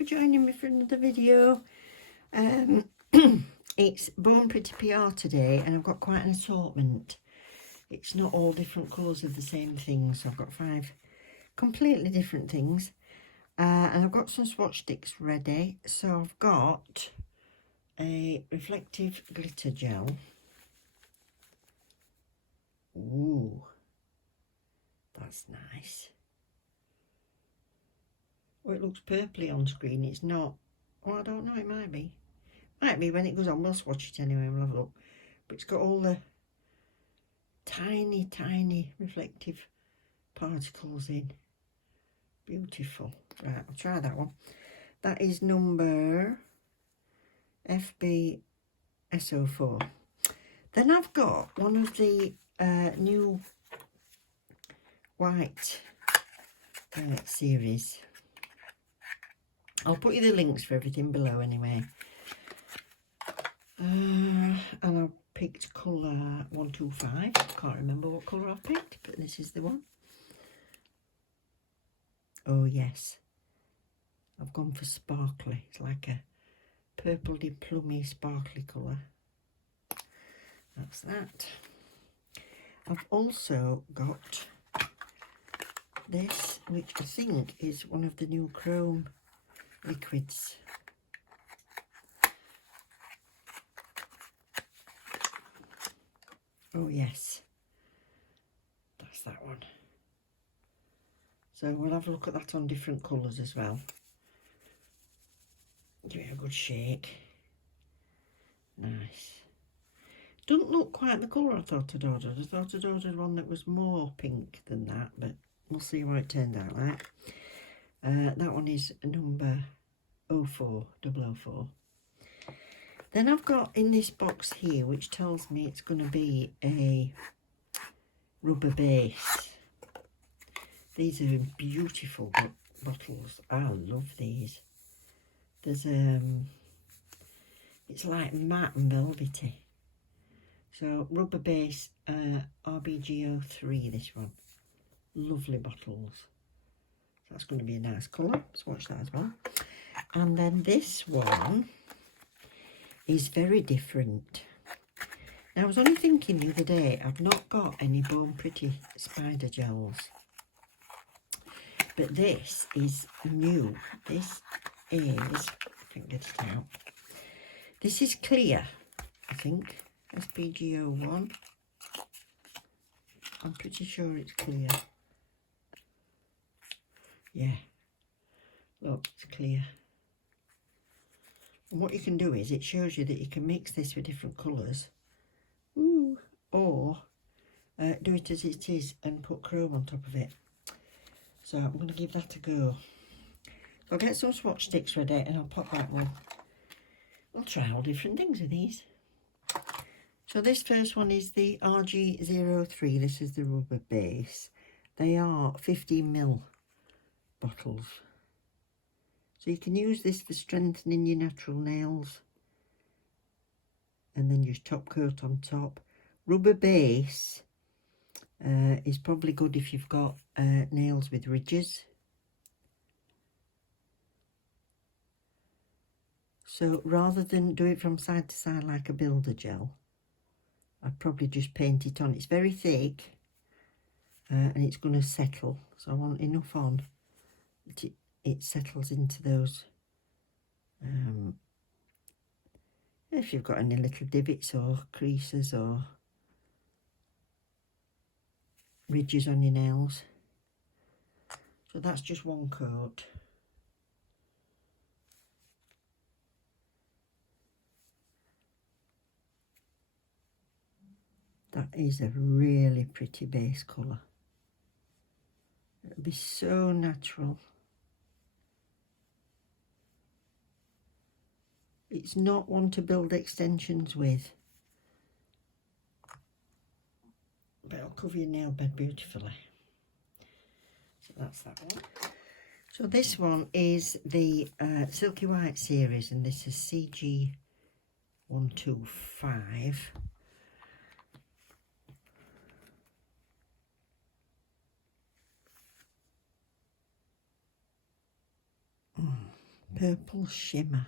for joining me for another video. It's Born Pretty PR today, and I've got quite an assortment. It's not all different colours of the same thing, so I've got 5 completely different things. And I've got some swatch sticks ready. So I've got a reflective glitter gel. Ooh, that's nice. Oh, it looks purpley on screen. It's not. Oh, I don't know. It might be. Might be when it goes on. We'll swatch it anyway. We'll have a look. But it's got all the tiny, tiny reflective particles in. Beautiful. Right, I'll try that one. That is number FBSO4. Then I've got one of the new white series. I'll put you the links for everything below anyway. And I picked colour 125. Can't remember what colour I picked, but this is the one. Oh yes, I've gone for sparkly. It's like a purpley, plummy, sparkly colour. That's that. I've also got this, which I think is one of the new chrome liquids. Oh yes, that's that one. So we'll have a look at that on different colours as well. Give it a good shake. Nice. Doesn't look quite the colour I thought I'd ordered. I thought I'd ordered one that was more pink than that, but we'll see what it turned out like. That one is number 04004. Then I've got in this box here, which tells me it's going to be a rubber base. These are beautiful bottles. I love these. There's it's like matte and velvety. So rubber base, RBGO3, this one. Lovely bottles. So that's going to be a nice colour. Swatch that as well. And then this one is very different. Now I was only thinking the other day, I've not got any Born Pretty spider gels. But this is new. This is, I can get it out. This is clear, I think. SPGO1. I'm pretty sure it's clear. Yeah. Look, it's clear. And what you can do is, it shows you that you can mix this with different colours. Ooh. Or do it as it is and put chrome on top of it. So I'm going to give that a go. I'll get some swatch sticks ready and I'll pop that one. I'll try all different things with these. So this first one is the RG03. This is the rubber base. They are 15ml bottles. So you can use this for strengthening your natural nails. And then just top coat on top. Rubber base is probably good if you've got nails with ridges. So rather than do it from side to side like a builder gel, I'd probably just paint it on. It's very thick and it's going to settle. So I want enough on that it settles into those. If you've got any little divots or creases or ridges on your nails. So that's just one coat. That is a really pretty base colour. It'll be so natural. It's not one to build extensions with. But it'll cover your nail bed beautifully. So that's that one. So this one is the Silky White series, and this is CG125. purple shimmer.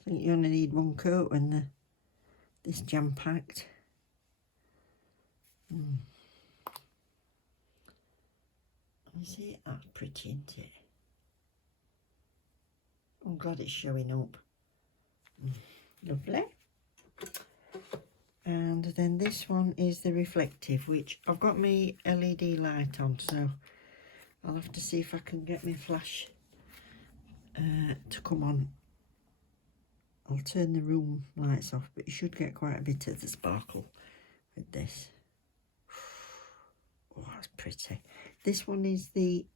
I think you only need one coat when this jam-packed. You see, that's pretty, isn't it? I'm glad it's showing up. Lovely. And then this one is the reflective, which I've got my LED light on, so I'll have to see if I can get my flash to come on. I'll turn the room lights off, but you should get quite a bit of the sparkle with this. Oh, that's pretty. This one is the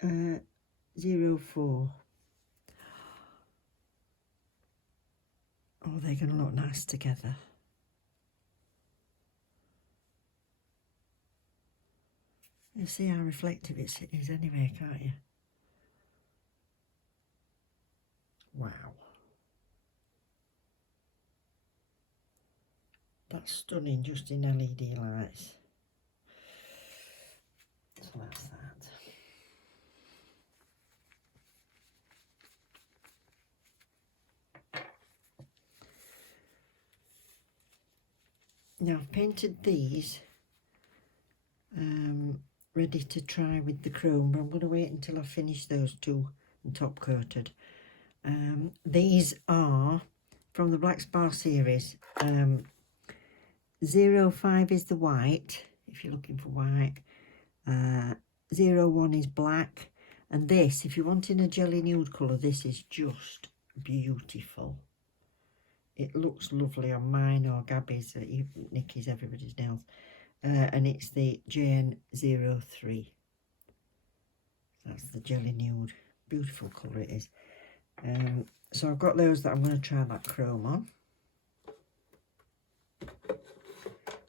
04. Oh, they're going to look nice together. You see how reflective it is anyway, can't you? Wow. That's stunning just in LED lights. So that's that. Now I've painted these ready to try with the chrome, but I'm going to wait until I finish those two and top coated. These are from the Black Spar series. 05 is the white, if you're looking for white. 01 is black, and this, if you're wanting a jelly nude colour, this is just beautiful. It looks lovely on mine or Gabby's, Nikki's, everybody's nails. And it's the JN03. That's the jelly nude. Beautiful colour it is. So I've got those that I'm going to try that chrome on.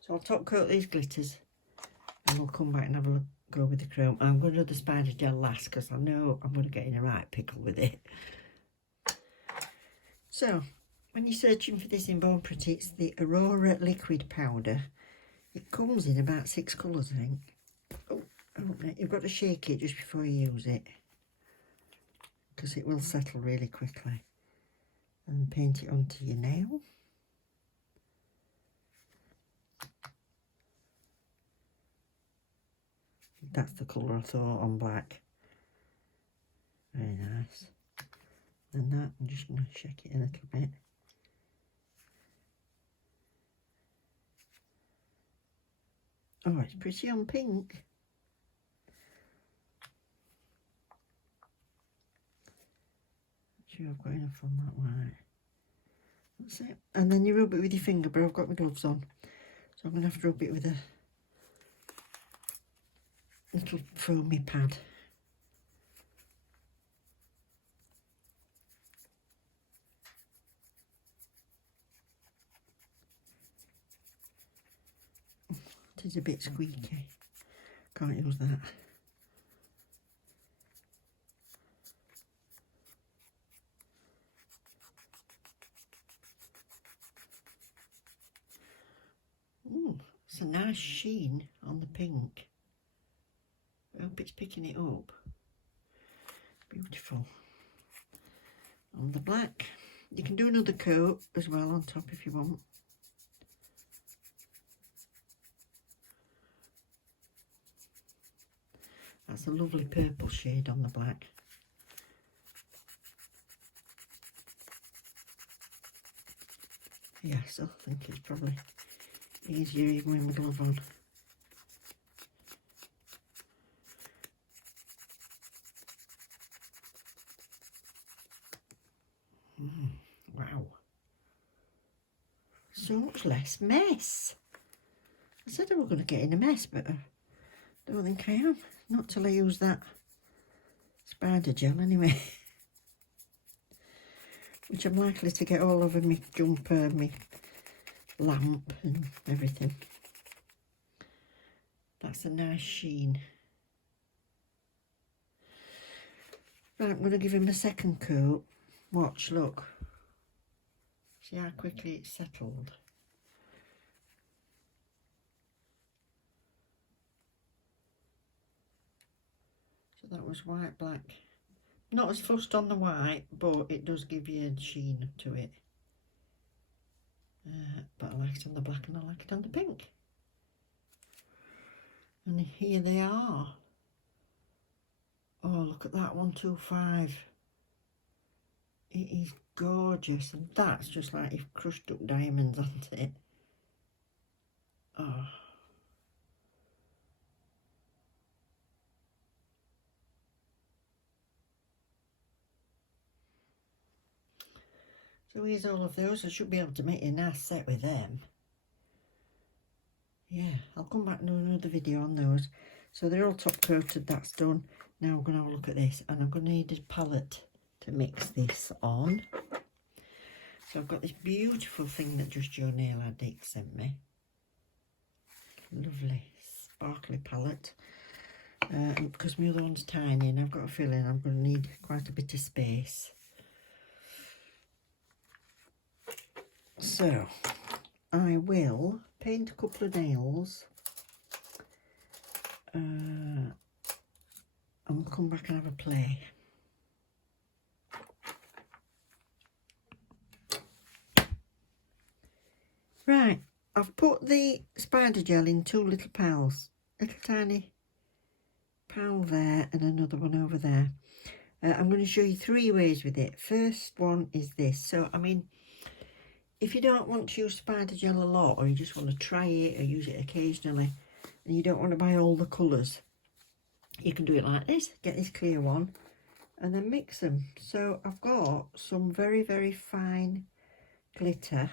So I'll top coat these glitters and we'll come back and have a go with the chrome. I'm going to do the spider gel last because I know I'm going to get in a right pickle with it. So when you're searching for this in Born Pretty, it's the Aurora liquid powder. It comes in about 6 colours, I think. Oh, you've got to shake it just before you use it, because it will settle really quickly. And paint it onto your nail. That's the colour I thought on black. Very nice. And that, I'm just going to shake it a little bit. Oh, it's pretty on pink. Sure, I've got enough on that white. That's it. And then you rub it with your finger, but I've got my gloves on, so I'm going to have to rub it with a little foamy pad. It is a bit squeaky. Can't use that. Ooh, it's a nice sheen on the pink. I hope it's picking it up. Beautiful. On the black, you can do another coat as well on top if you want. That's a lovely purple shade on the black. Yes, I think it's probably easier even with my glove on. Wow. So much less mess. I said I was going to get in a mess, but I don't think I am. Not till I use that spider gel anyway. Which I'm likely to get all over my jumper, my lamp and everything. That's a nice sheen. Right, I'm going to give him a second coat. Watch, look. See how quickly it's settled. that was white, black. Not as fussed on the white, but it does give you a sheen to it. But I like it on the black and I like it on the pink. And here they are. Oh, look at that 125. It is gorgeous, and that's just like you've crushed up diamonds onto it. Oh. So here's all of those. I should be able to make a nice set with them. Yeah, I'll come back and do another video on those. So they're all top coated, that's done. Now we're going to have a look at this, and I'm going to need a palette to mix this on. So I've got this beautiful thing that Just Your Nail Addict sent me. Lovely sparkly palette. Because my other one's tiny and I've got a feeling I'm going to need quite a bit of space. So I will paint a couple of nails. And we'll come back and have a play. Right, I've put the spider gel in 2 little piles. Little tiny pile there and another one over there. I'm going to show you 3 ways with it. First one is this. So, I mean, if you don't want to use spider gel a lot, or you just want to try it or use it occasionally, and you don't want to buy all the colours, you can do it like this. Get this clear one and then mix them. So I've got some very, very fine glitter,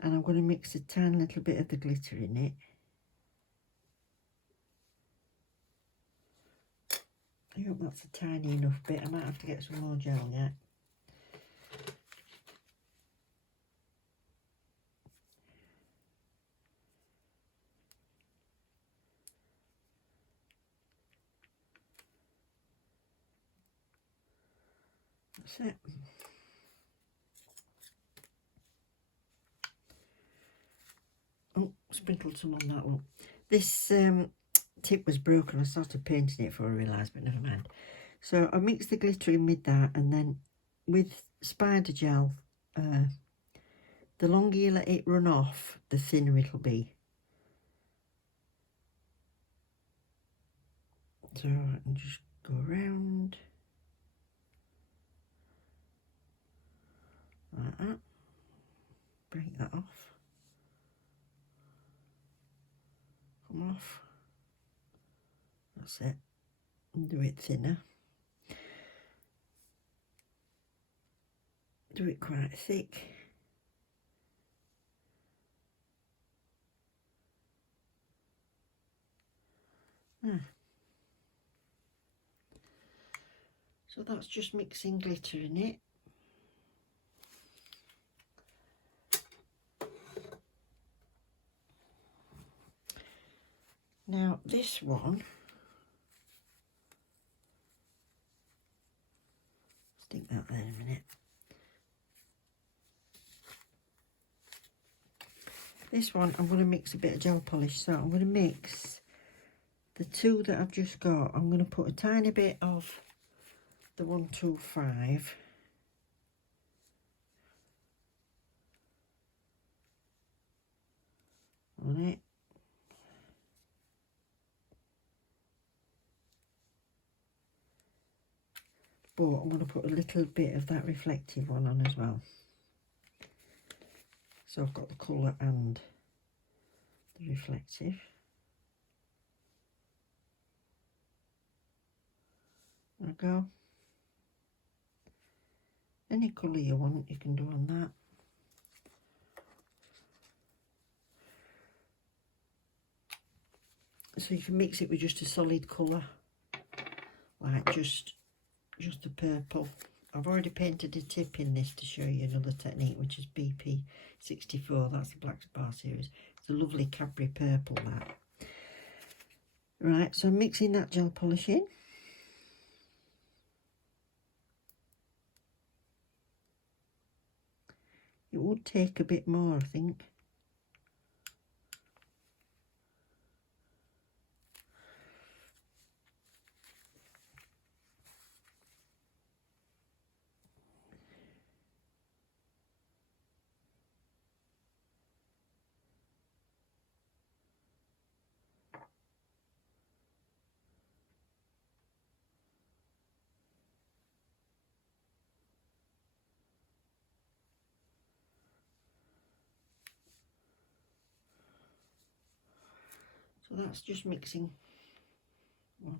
and I'm going to mix a tiny little bit of the glitter in it. I hope that's a tiny enough bit. I might have to get some more gel yet. That's it. Oh, sprinkled some on that one. This tip was broken. I started painting it before I realised, but never mind. So I mixed the glitter in with that, and then with spider gel, the longer you let it run off, the thinner it'll be. So I can just go around like that, break that off, come off, that's it, and do it thinner. Do it quite thick. So that's just mixing glitter in it. Now this one, stick that there in a minute. This one I'm going to mix a bit of gel polish, so I'm going to mix the 2 that I've just got. I'm going to put a tiny bit of the 125 on it. But I'm going to put a little bit of that reflective one on as well. So I've got the colour and the reflective. There I go. Any colour you want, you can do on that. So you can mix it with just a solid colour, like just the purple. I've already painted a tip in this to show you another technique, which is BP64. That's the Black Bar series. It's a lovely Cadbury purple, that. Right, so I'm mixing that gel polish in. It would take a bit more, I think. So that's just mixing, well,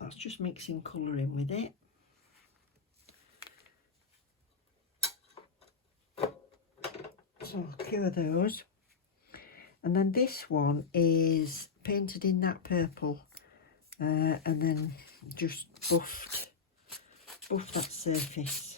that's just mixing colour in with it. So I'll cure those. And then this one is painted in that purple, and then just buffed that surface.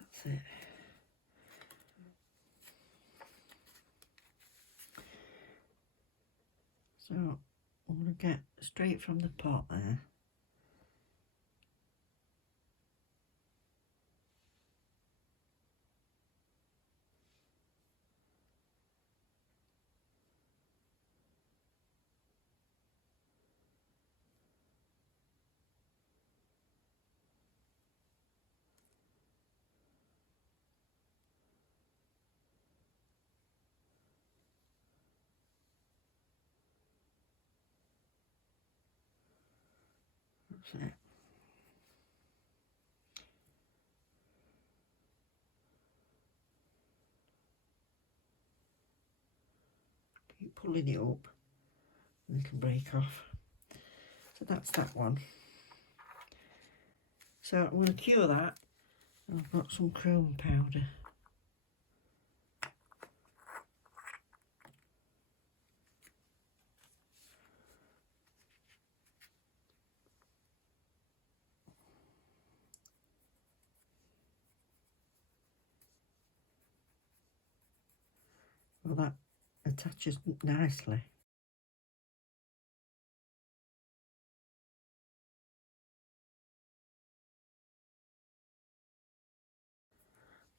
That's it. So I'm going to get straight from the pot there. That's it. Keep pulling it up and it'll break off. So that's that one. So I'm going to cure that. I've got some chrome powder. Well, that attaches nicely.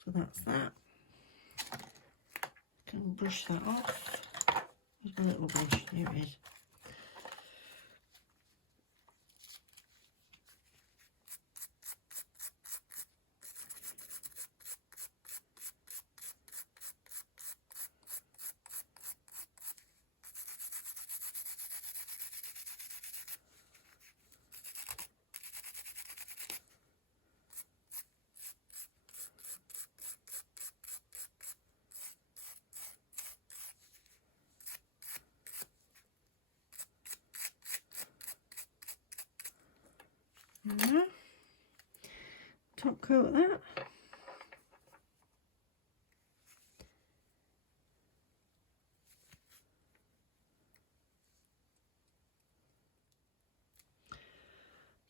So that's that. Can brush that off. There's my little brush, there it is. Top coat that.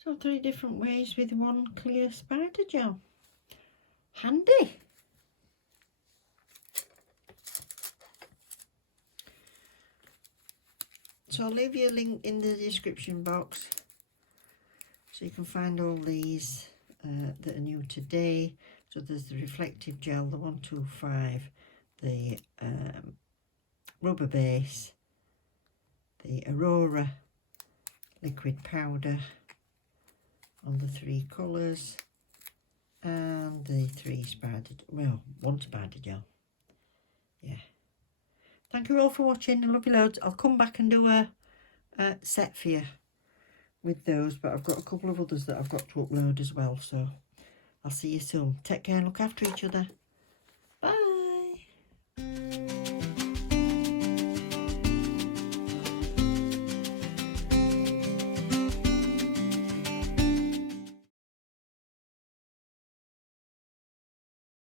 So 3 different ways with one clear spider gel. Handy. So I'll leave you a link in the description box so you can find all these that are new today. So there's the reflective gel, the 125, the rubber base, the Aurora liquid powder on the 3 colours, and the 3 spider, well, 1 spider gel. Yeah. Thank you all for watching. I love you loads. I'll come back and do a set for you with those, but I've got a couple of others that I've got to upload as well, so I'll see you soon. Take care and look after each other.